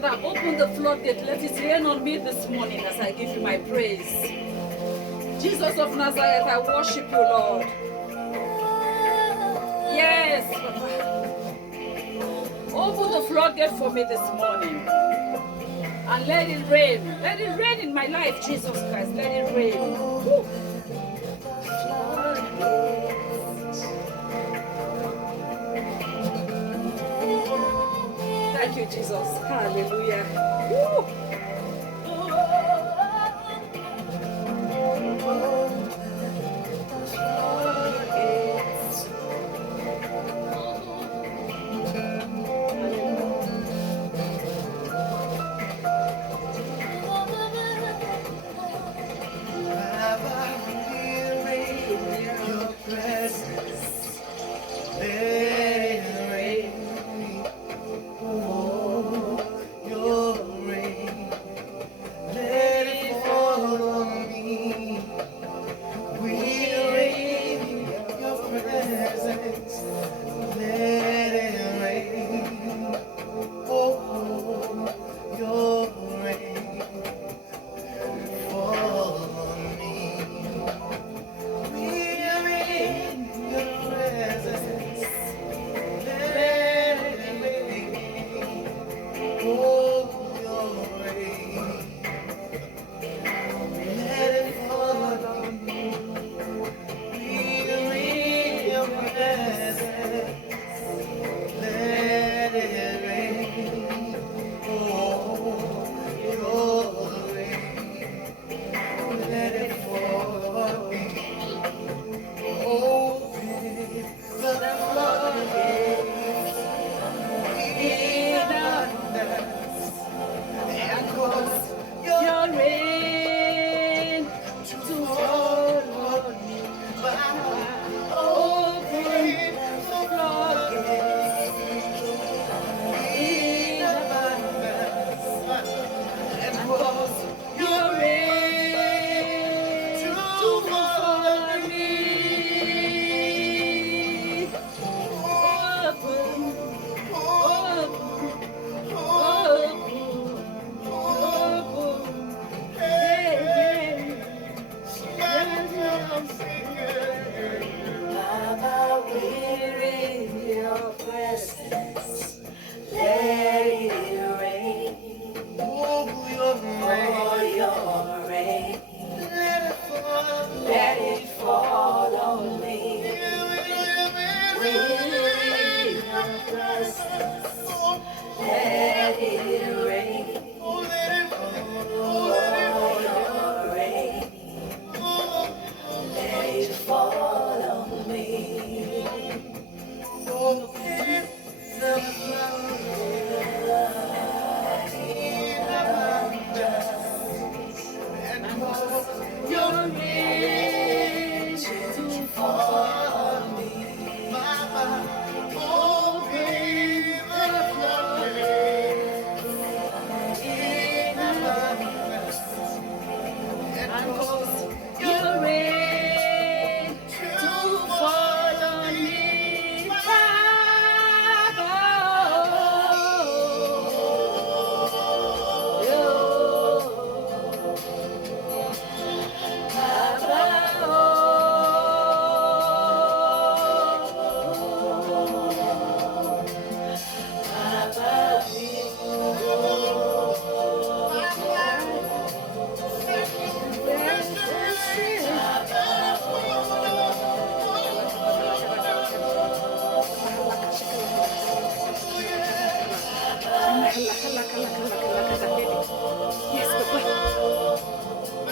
Father, open the floodgate. Let it rain on me this morning as I give you my praise. Jesus of Nazareth, I worship you, Lord. Yes, Papa. Open the floodgate for me this morning. And let it rain. Let it rain in my life, Jesus Christ. Let it rain. Woo. Thank you, Jesus. Hallelujah. Woo.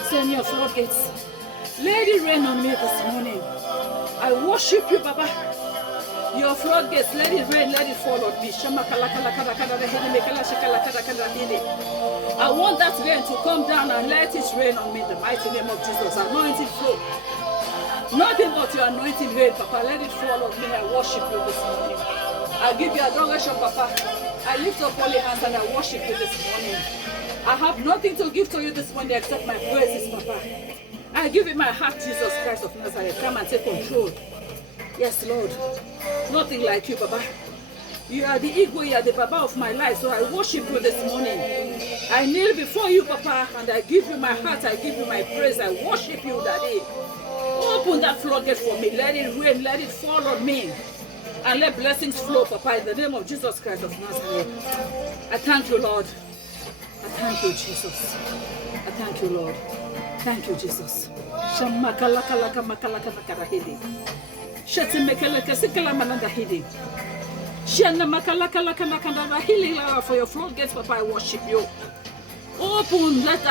Send your floodgates. Let it rain on me this morning. I worship you, Baba. Your floodgates, let it rain, let it fall on me. I want that rain to come down and let it rain on me in the mighty name of Jesus. Anointing flow. Nothing but your anointing rain, Papa. Let it fall on me. I worship you this morning. I give you adoration, Papa. I lift up holy hands and I worship you this morning. I have nothing to give to you this morning except my praises, Papa. I give you my heart, Jesus Christ of Nazareth. Come and take control. Yes, Lord. Nothing like you, Papa. You are the eagle, you are the Baba of my life, so I worship you this morning. I kneel before you, Papa, and I give you my heart, I give you my praise, I worship you, Daddy. Open that floodgate for me, let it rain, let it fall on me, and let blessings flow, Papa, in the name of Jesus Christ of Nazareth. I thank you, Lord. I thank you, Jesus. I thank you, Lord. Thank you, Jesus. For your floodgates, Papa, I worship you. Open, let